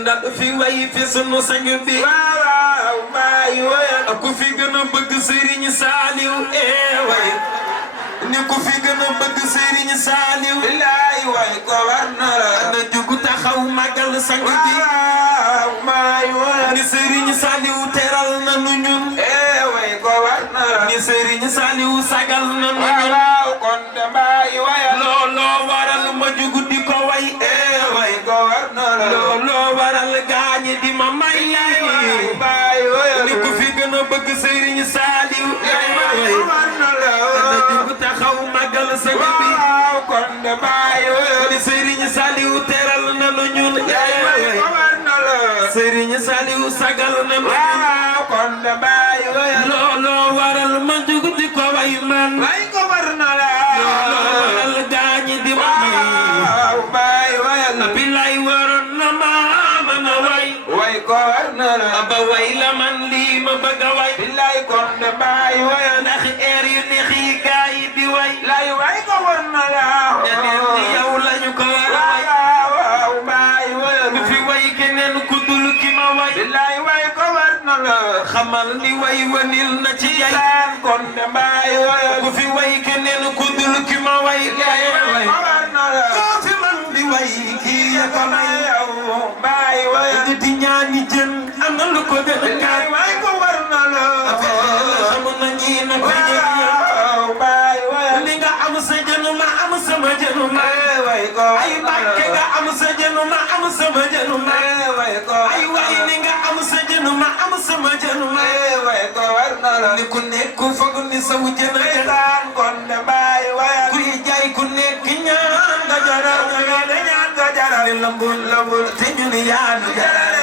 ndax fi way fi sunu sang bi waaw Mbaaye wayal ku fi gën a bëgg Serigne Saliou way ni ku fi gën a bëgg Serigne Saliou billaay way ko war na la na jugu taxaw magal sang bi waaw Mbaaye wayal ni Serigne Saliou teral na nu ñun way ko war na la ni Serigne Saliou sagal na nu ñun waaw kon de Mbaaye wayal looloo waral ma jugu di ko way way ko war na la looloo waral gaañi di ma may Mbaaye wayal ni ku fi gën a bëgg Serigne Saliou way ko war na la na jugu taxaw magal sang bi waaw kon de Mbaaye wayal ni Serigne Saliou teral na nu ñun way ko war na la Serigne Saliou sagal na nu ñun waaw kon de Mbaaye wayal looloo waral ma jugu di ko way man way ko war na la looloo waral gaañi di ma may waaw Mbaaye wayal bilay waroon na ma mën a way way ko war na la ba way la man lii ma bëgg a way billaay kon de Mbaaye wayal ndax air yu neex yi gaa yi di way lay way ko war na la keneen ni yow lañu ko war a way waaw Mbaaye wayal ku fi way keneen ku dul ki ma way billaay way ko war na la xamal ni way wanil na ci yay kon de Mbaaye wayal ku fi way keneen ku dul ki ma way way ko war na la koo fi man di way kii ya ko may yow Mbaaye wayal di di ñaani jën am na lu ko gën a billaay way ko war na la xamu na ñi na ko waaw Mbaaye wayal li nga am sa jënu ma am sama jënu ma way ko ay Mbacké nga am sa jënu ma am sama jënu ma way ko ay way ni nga am sa jënu ma am sama jënu ma way ko war na la ni ku nekk foog ni sa wu jën a daan kon de Mbaaye wayal kuy jaay ku nekk ñaan nga jaral de ñaan nga jaral ni lambul te ñu ni yaa nu jaral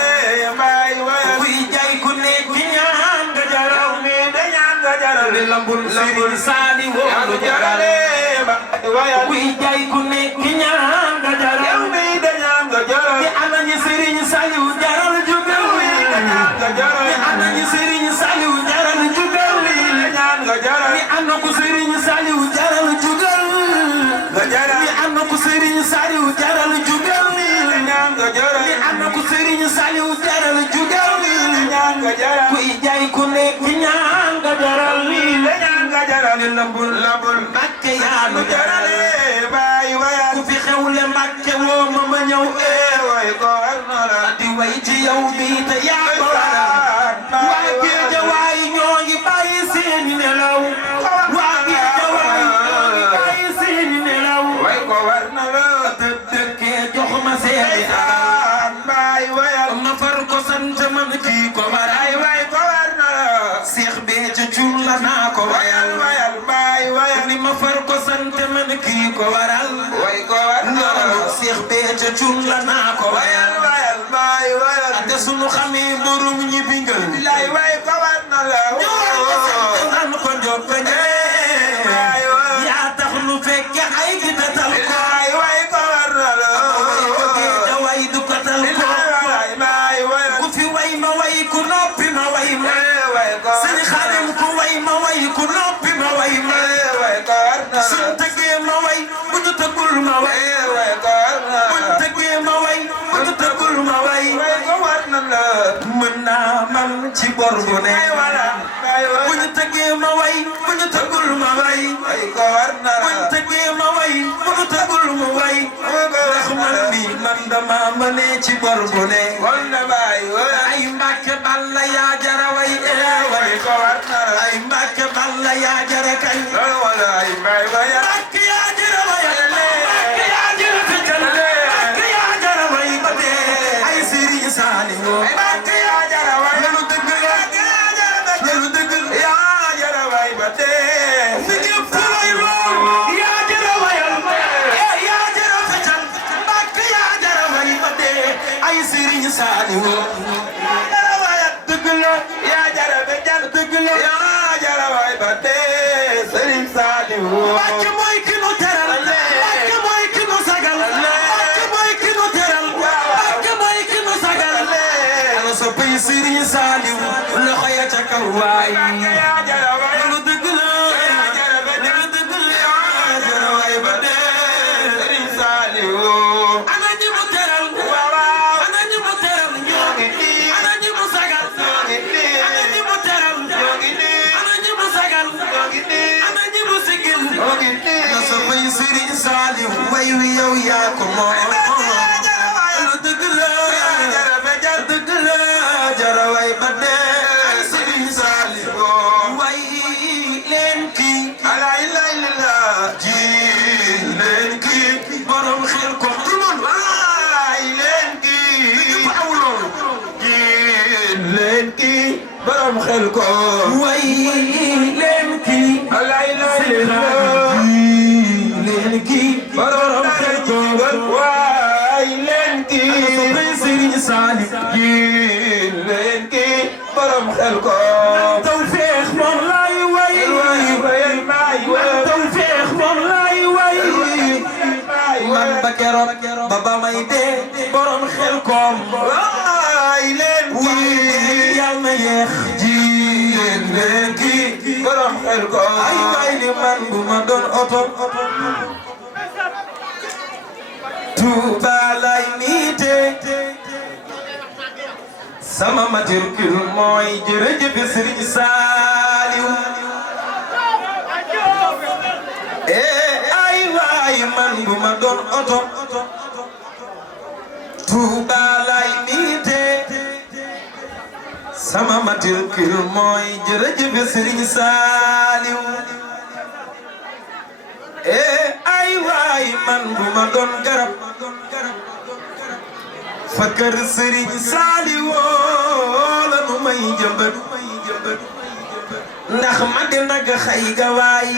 Mbaaye wayal kuy jaay ku nekk ñaan nga jaral mi de ñaan nga jaral ni lambul saali woo nu jaral wayal kuy jaay ku nekk ñaan nga jaral mi de ñaan nga jaral di ana ñi Serigne Saliou jaral jugal nga jaral di ana ñi Serigne Saliou jaral jugal ñaan nga jaral di ana ku Serigne Saliou jaral jugal nga jaral di ana ku Serigne Saliou jaral jugal ñaan nga jaral di ana ku Serigne Saliou jaral jugal ñaan nga jaral kuy jaay ku nekk ñaan nga jaral ñaan nga jaral lambul Mbacké yaa nu jaral Mbaaye wayal ku fi xewle Mbacké woo ma ñëw way ko war na la di way ci yow bi te yaa ko waral waa Géejawaay ñoo ngi bàyyi seeni nelaw waa Géejawaay ñoo ngi bàyyi seeni nelaw way ko war na la dëkkee jox ma seeni Mbaaye wayal ma far ko sant man kii ko waral way ko war na la Seex bee ca cuur la naa ko wayal wayal Mbaaye wayal ni ma far ko sant man kii ko waral way ko war na la Seex bee ca cuur la naa ko wayal wayal Mbaaye wayal te sunu xamee borom ñi bingal lay way ko war na la nan ko njokk yaa tax nu fekke ay gi tatal ko way ko war na la da way du ko tal ko ku fi way ma way ku noppi ma way ma sëñ Xaadim ku way ma way ku noppi ma way ma suñ tëggee ma way bu ñu tëggul ma way buñ tëggee ma way bu ñu tëggul ma way mën naa man ci bor bu ne bu ñu tëggee ma way bu ñu tëggul ma way buñ tëggee ma way bu ñu tëggul ma way ndax man mi man dama mëne ci bor bu ne ay Mbacké Balla yaa jara way ay Mbacké Balla yaa jara kañ Mbacké yaa jara way Mbacké yaa jara fetal Mbacké yaa jara way ba dee ay Serigne Saliou Mbacké yaa jara way lu dëgg lu dëgg yaa jara way ba dee fi ngeen fulay lool yaa jara wayal yaa jara fetal Mbacké yaa jara way ba dee ay Serigne Saliou dëgg la yaa jara fetal dëgg la yaa jara way ba dee Serigne Saliou Mbacké mooy ki nu teral Mbacké mooy ki nu sagal Mbacké mooy ki nu teral Mbacké mooy ki nu sagal ana soppay Serigne Saliou loxo ya ca kaw waay lu dëgg la lu dëgg la yaa jara way ba dee Serigne Saliou ana ñi mu teral ana ñi mu teral way wi yow yaa ko moom lu dëgg la dëgg la jara way ba dee ay Serigne Saliou way leen kii ala ilaha illallah ji leen kii borom xel ko tout le monde way leen kii aw loolu ji leen kii borom xel ko way leen kii ala ilaha illallah leen kii borom xel ko way leen kii Serigne Saliou leen kii borom xel ko tawfekh moom lay way tawfekh moom lay way man ba keroog ba ba may dee borom xel ko way leen kii yal na yeex ji leen kii borom xel ko ay way ni man bu ma doon oto Touba lay niite sama matricule mooy jërëjëf Serigne Saliou ay waay man bu ma doon oto Touba lay niite sama matricule mooy jërëjëf Serigne Saliou ay waay man bu ma doon garab fa kër Serigne Saliou la nu may jëmbat ndax mag nag xëy ga waay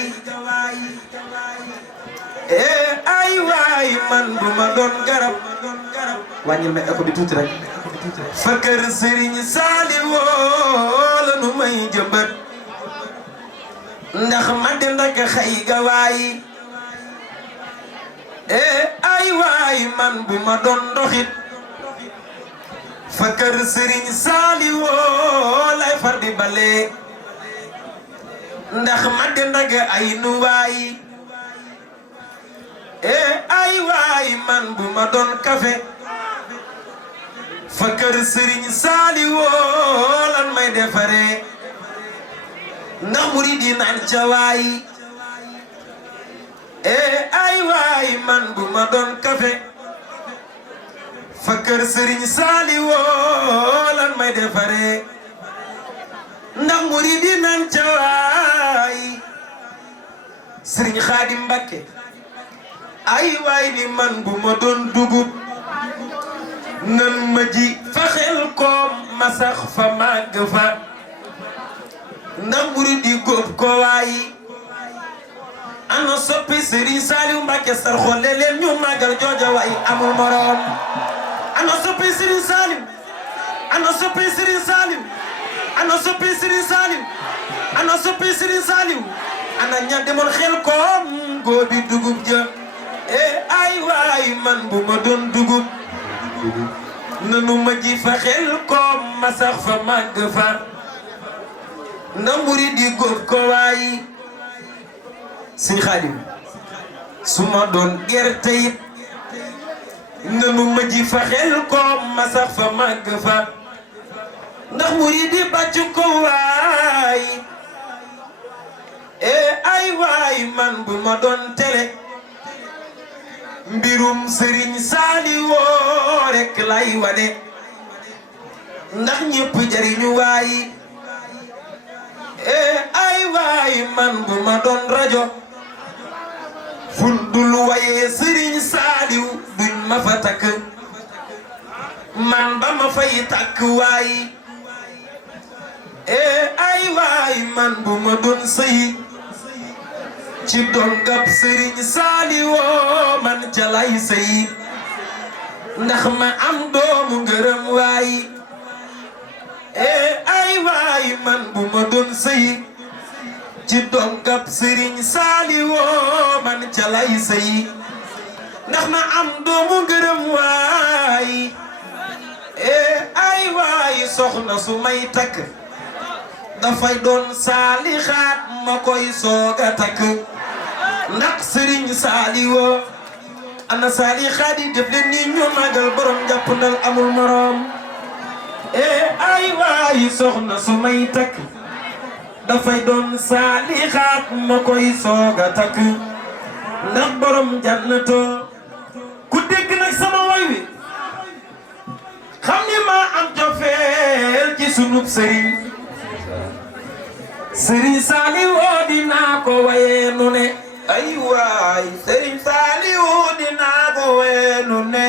ay waay man bu ma doon garab wàññil ma écho bi tuuti rek fa kër Serigne Saliou la nu may jëmbat ndax mag nag xëy ga waay ay waay man bu ma doon doxit fa kër Serigne Saliou lay far di bale ndax mag nag ay nu waay ay waay man bu ma doon kafe fa kër Serigne Saliou lan may defare ndax murid yi naan ca waay ay waay man bu ma doon kafe fa kër Serigne Saliou lan may defare ndax murid yi naan ca waay Serigne Khadim Mbacké ay waay ni man bu ma doon dugub nan ma ji fa xel koom ma sax fa màgg fa ndax murid yi góob ko waay ana soppi Serigne Saliou Mbacké sar xolle leen ñu màggal jooja waay amul morom ana soppi Serigne Saliou ana soppi Serigne Saliou ana soppi Serigne Saliou ana soppi Serigne Saliou ana ña demoon xel koom góobi dugub ja ay waay man bu ma doon dugub nanu ma ji fa xel koom ma sax fa màgg fa ndax murid yi góob ko waay Serigne Khadim su ma doon gerte it nanu ma ji fa xel koom ma sax fa màgg fa ndax murid yi bàcc ko waay ay waay man bu ma doon tele mbirum Serigne Saliou rek lay wane ndax ñëpp jariñu waay ay waay man bu ma doon rajo fundul waye Serigne Saliou duñ ma fa takk man ba ma fay takk waay ay waay man bu ma doon sëy ci dongab Serigne Saliou man ca lay sëy ndax ma am doomu ngërëm waay ay waay man bu ma doon sëy ci dongab Serigne Saliou man ca lay sëy ndax ma am doomu ngërëm waay ay waay soxna su may takk dafay doon saalixaat ma koy sooga takk ndax Serigne Saliou ana saalixaat yi def leen ni ñu magal borom jàppandal amul morom ay waay soxna su may takk dafay doon saalixaat ma koy sooga takk ndax borom jannatoo mënuma am cofeel ci sunub sëriñ Serigne Saliou dinaa ko waye nu ne ay waay Serigne Saliou dinaa ko waye nu ne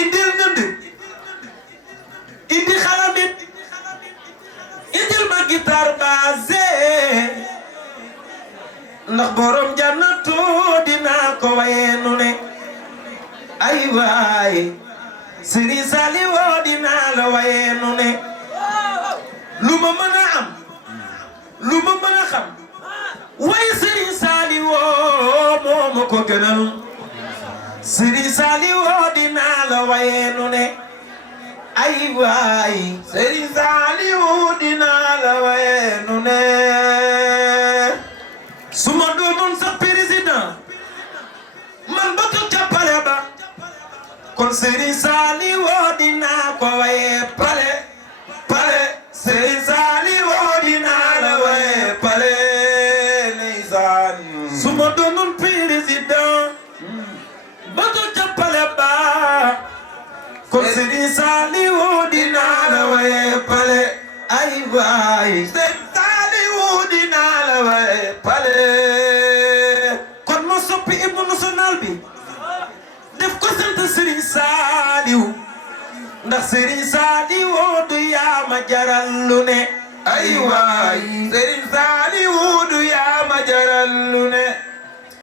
indil nënd indi xalamit indil ma guitare basé ndax borom jannatu dinaa ko waye nu ne ay waay Serigne Saliou dinaa la waye nu ne lu ma mën a am lu ma mën a xam way Serigne Saliou moo ma ko gënal Serigne Saliou dinaa la waye nu ne ay waay Serigne Saliou dinaa la waye nu ne su ma doonoon sax président man ba ko jàppale ba kon Serigne Saliou dinaa ko waye pale pale Serigne Saliou dinaa la waye pale ndeysaan su ma doonoon président ba ko jàppale ba kon Serigne Saliou dinaa la waye pale ay waay Serigne Saliou dinaa la waye pale kon ma soppi hymne national bi def ko sant Serigne Saliou ndax Serigne Saliou du yaa ma jaral lu ne ay waay Serigne Saliou du yaa ma jaral lu ne